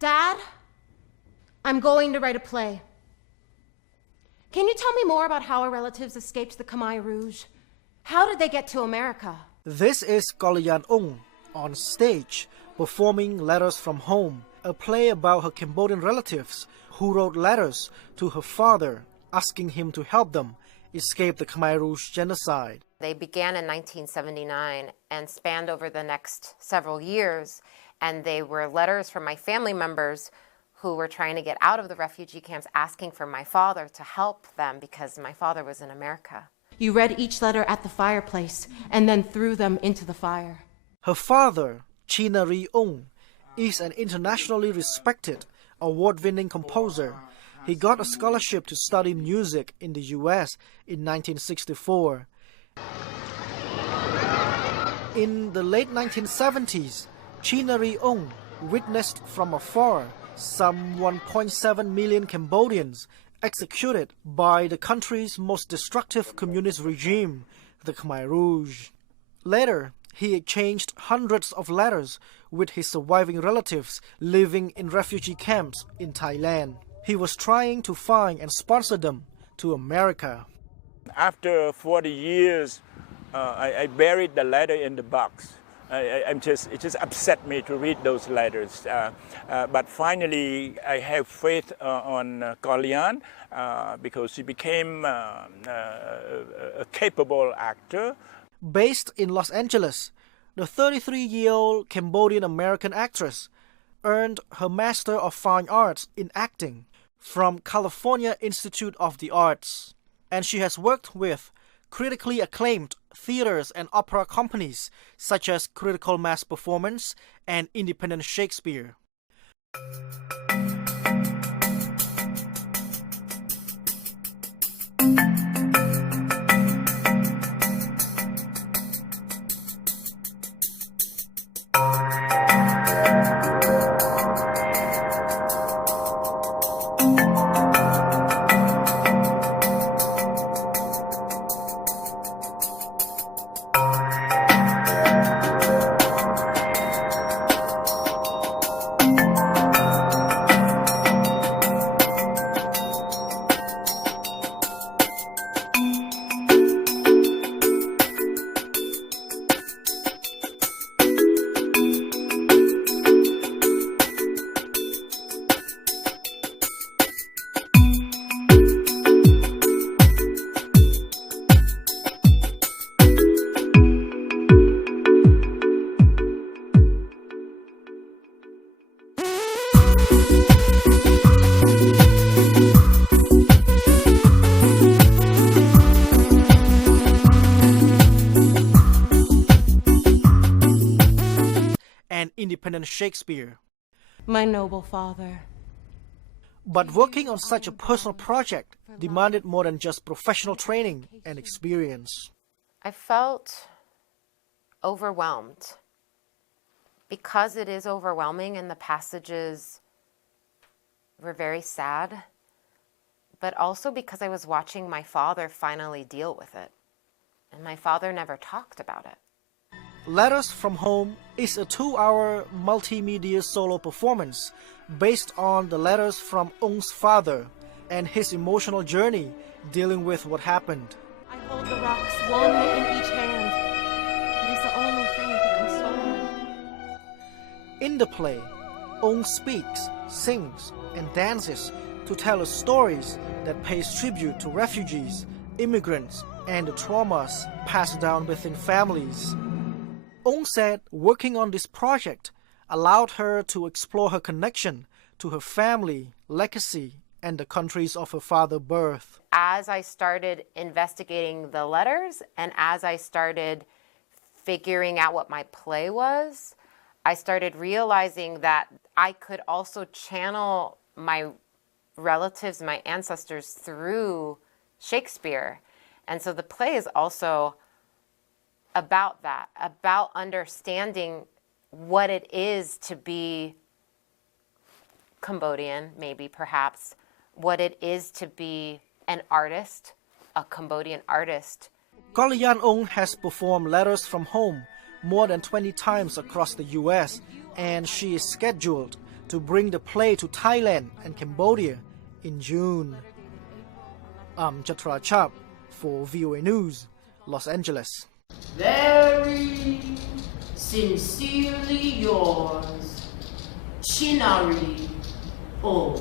Dad, I'm going to write a play. Can you tell me more about how our relatives escaped the Khmer Rouge? How did they get to America? This is Cambodian-American on stage performing Letters from Home, a play about her Cambodian relatives who wrote letters to her father asking him to help them escape the Khmer Rouge genocide. They began in 1979 and spanned over the next several years, and they were letters from my family members who were trying to get out of the refugee camps asking for my father to help them because my father was in America. You read each letter at the fireplace and then threw them into the fire. Her father, Chetra, is an internationally respected, award-winning composer. He got a scholarship to study music in the US in 1964. In the late 1970s, Chetra witnessed from afar some 1.7 million Cambodians executed by the country's most destructive communist regime, the Khmer Rouge. Later, he exchanged hundreds of letters with his surviving relatives living in refugee camps in Thailand. He was trying to find and sponsor them to America. After 40 years, I buried the letter in the box. It just upset me to read those letters. But finally, I have faith on Cambodian because she became a capable actor. Based in Los Angeles, the 33-year-old Cambodian-American actress earned her Master of Fine Arts in Acting from California Institute of the Arts, and she has worked with critically acclaimed theaters and opera companies such as Critical Mass Performance and Independent Shakespeare. Independent Shakespeare. My noble father. But working on such a personal project demanded more than just professional training and experience. I felt overwhelmed because it is overwhelming and the passages were very sad, but also because I was watching my father finally deal with it. And my father never talked about it. Letters from Home is a 2-hour multimedia solo performance based on the letters from Ong's father and his emotional journey dealing with what happened. I hold the rocks, one in each hand. It is the only thing to console me. In the play, Ong speaks, sings, and dances to tell us stories that pays tribute to refugees, immigrants, and the traumas passed down within families. Ong said working on this project allowed her to explore her connection to her family, legacy, and the countries of her father's birth. As I started investigating the letters and as I started figuring out what my play was, I started realizing that I could also channel my relatives, my ancestors through Shakespeare. And so the play is also about that, about understanding what it is to be Cambodian, maybe perhaps, what it is to be an artist, a Cambodian artist. Cambodian has performed Letters from Home more than 20 times across the US, and she is scheduled to bring the play to Thailand and Cambodia in June. I'm Chetra Chap for VOA News, Los Angeles. Very sincerely yours, Chinari. Oh.